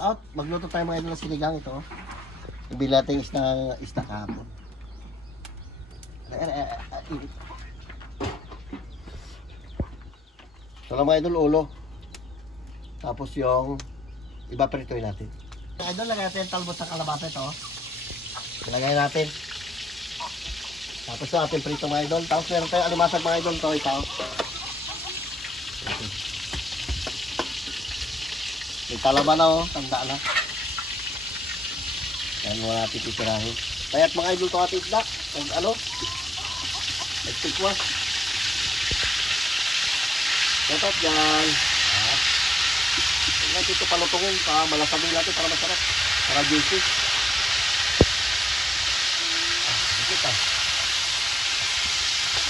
Out, magluto tayo mga idol ng sinigang ito. Ibili natin isda kahapon. Ito lang mga idol, ulo. Tapos yung iba pritoy natin. Mga idol, lagay natin yung talbos ng kalabasa ito. Ilagay natin. Tapos yung ating prito mga idol. Tapos meron tayong alimasag mga idol. Ito, ito. May talaba na oh, tanda na. Yan mo natin titirahin. Kaya't mga idol ito ating isda. Nagtikwas. Ito dyan. Huwag natin ito palutungin. Malasagin natin para masarap. Para juicy. Kita.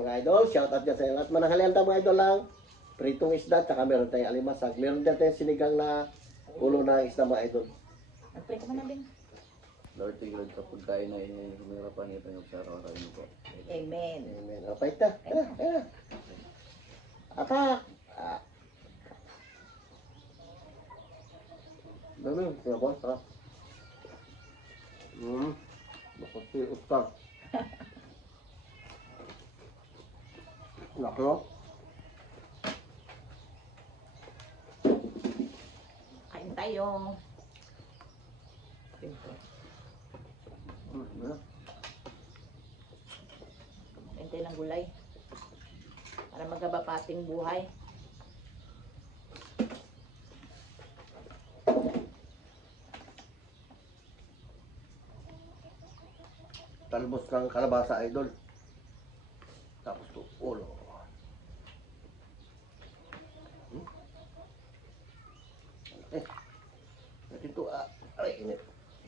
Yung idol, shout out dyan sa lahat. Mananghalian tayo mga idol lang. Pritong isda, tsaka meron tayong alimasag. Meron dyan tayong sinigang na ulo na isda mga idol. Nagprito ka na din. Lord, tigilid sa pagkain na hinihirapan ito yung sa araw-araw niyo po. Amen. Amen. O, pahit na. Kaya. Atak. Dami. Kaya boss, ha? Makasiot ka. Laki, oh. Kain tayo. Kain tayo ng gulay. Para magaba pa ating buhay. Talbos ng kalabasa idol. Tapos to ulo. Ito ay init.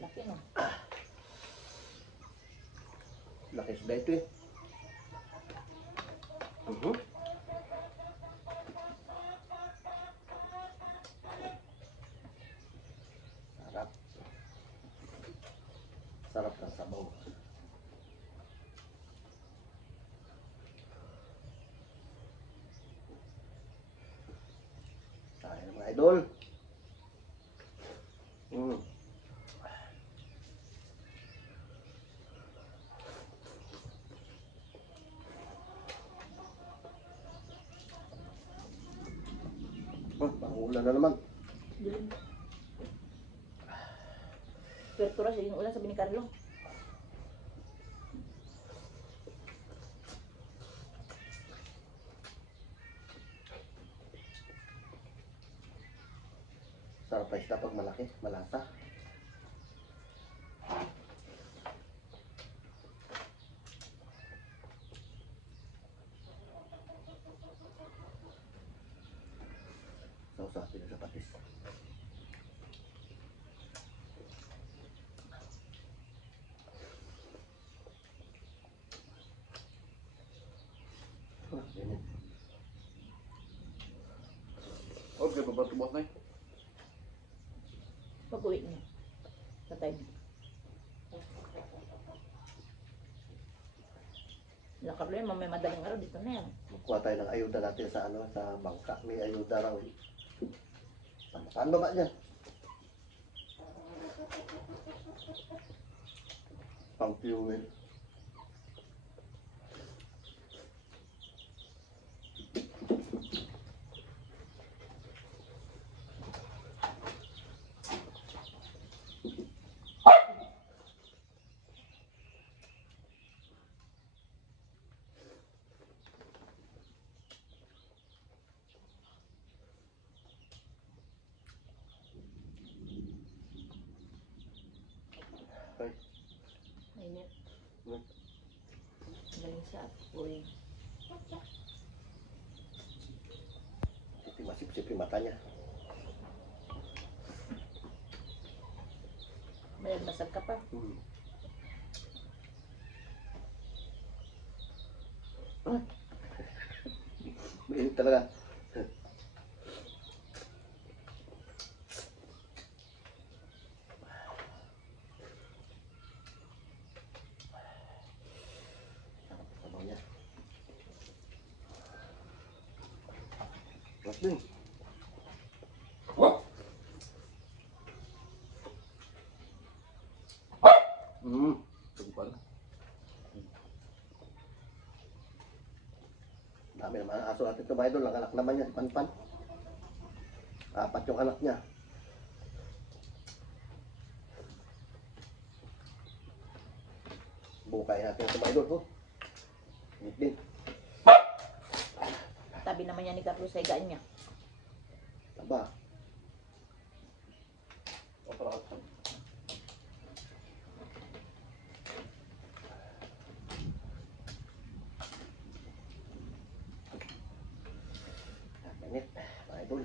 Laki no. Laki isda ito eh. Sarap. Sarap ng sabaw. Tayo mga idol. Pangulan na naman. Pertura siya yung ulan sabi ni Carlo. Sarap pa isda pag malaki, malasa. Sausapi na sa patis. Ganyan. Okay, babatubot na eh. Pag-uwi niya. Sa time. Nakarlo yun, mamay madaling araw dito na yan. Magkuha tayo ng ayuda natin sa sa bangka. May ayuda raw eh. Saan baba niya? Pang fuel. Mainit. Galing sa apoy. Masip-sip yung mata niya. May masag ka pa. Mainit talaga. Mas din. Aso natin ito, mga idol. Ang anak naman niya, si Panpan. 4 yung anak niya. Bukay natin ito, mga idol. Oh. Init din. Tabi naman yan ni Carlos sa higaan niya. Taba. Init, mga idol.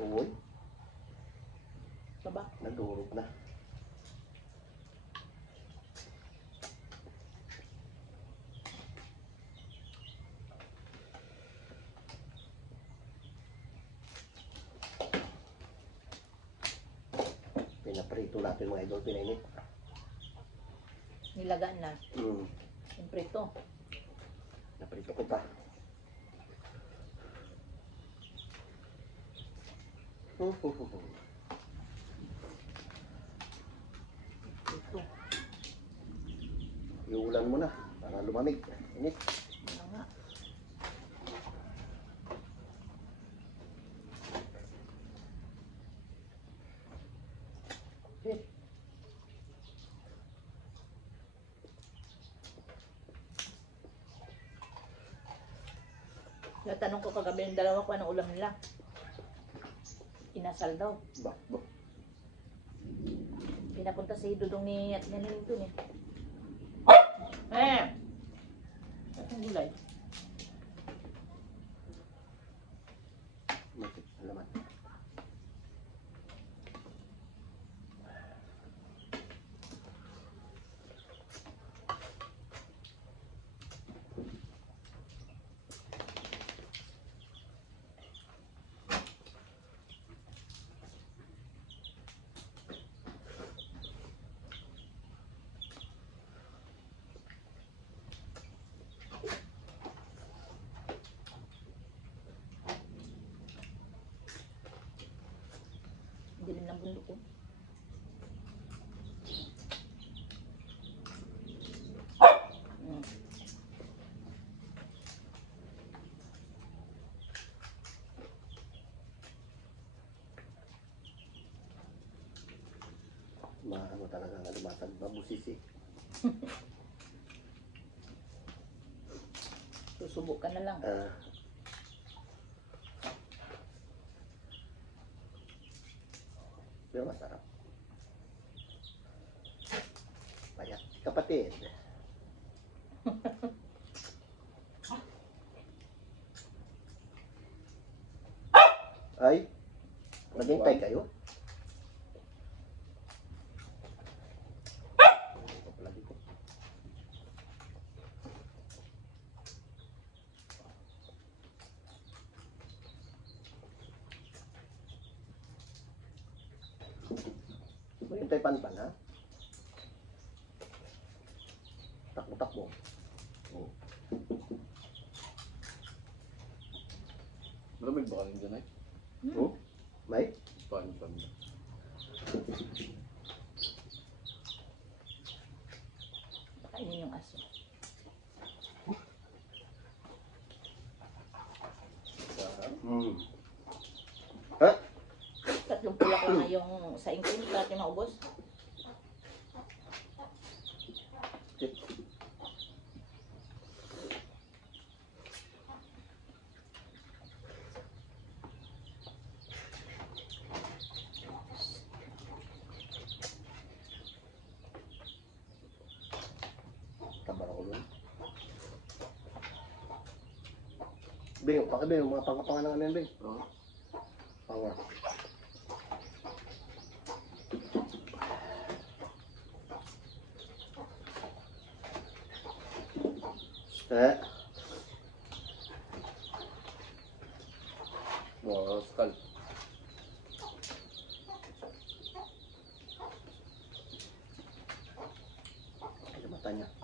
Uy, Diba? nagurog na. Pinaprito natin mga idol, pinainit. Nilagaan na. Siyempre ito. Naprito ko pa. Ito. Iulan mo na para lumamig. Init. Ano nga. Wait. Natanong ko kagabi ng dalawa ko anong ulam nila. Inasal daw. Ba, ba. Pinapunta si Dudong ni at niya dun eh. Ang gulay. Masip, alamat. Dilim ng bundok ko. Maano talaga ang alimatan. Mabusisi. Susubukan na lang. Pero masarap. Payat. Kapatid. Ay, naghintay kayo? Palagi ko. Hintay Panpan, ha? Takbo-takbo. Oh. Malamig ba kanin dyan eh? Oh? May? Paano pa niya? Kainin yung aso. Ha? Tatlong pulak lang na yung sa ingkin. Lahat yung maubos. Tabar ako doon. Bing, pakibing, mga pangkapangan ng ano Bing. Oo. Panga. Wow, skal. Ay, mata niya.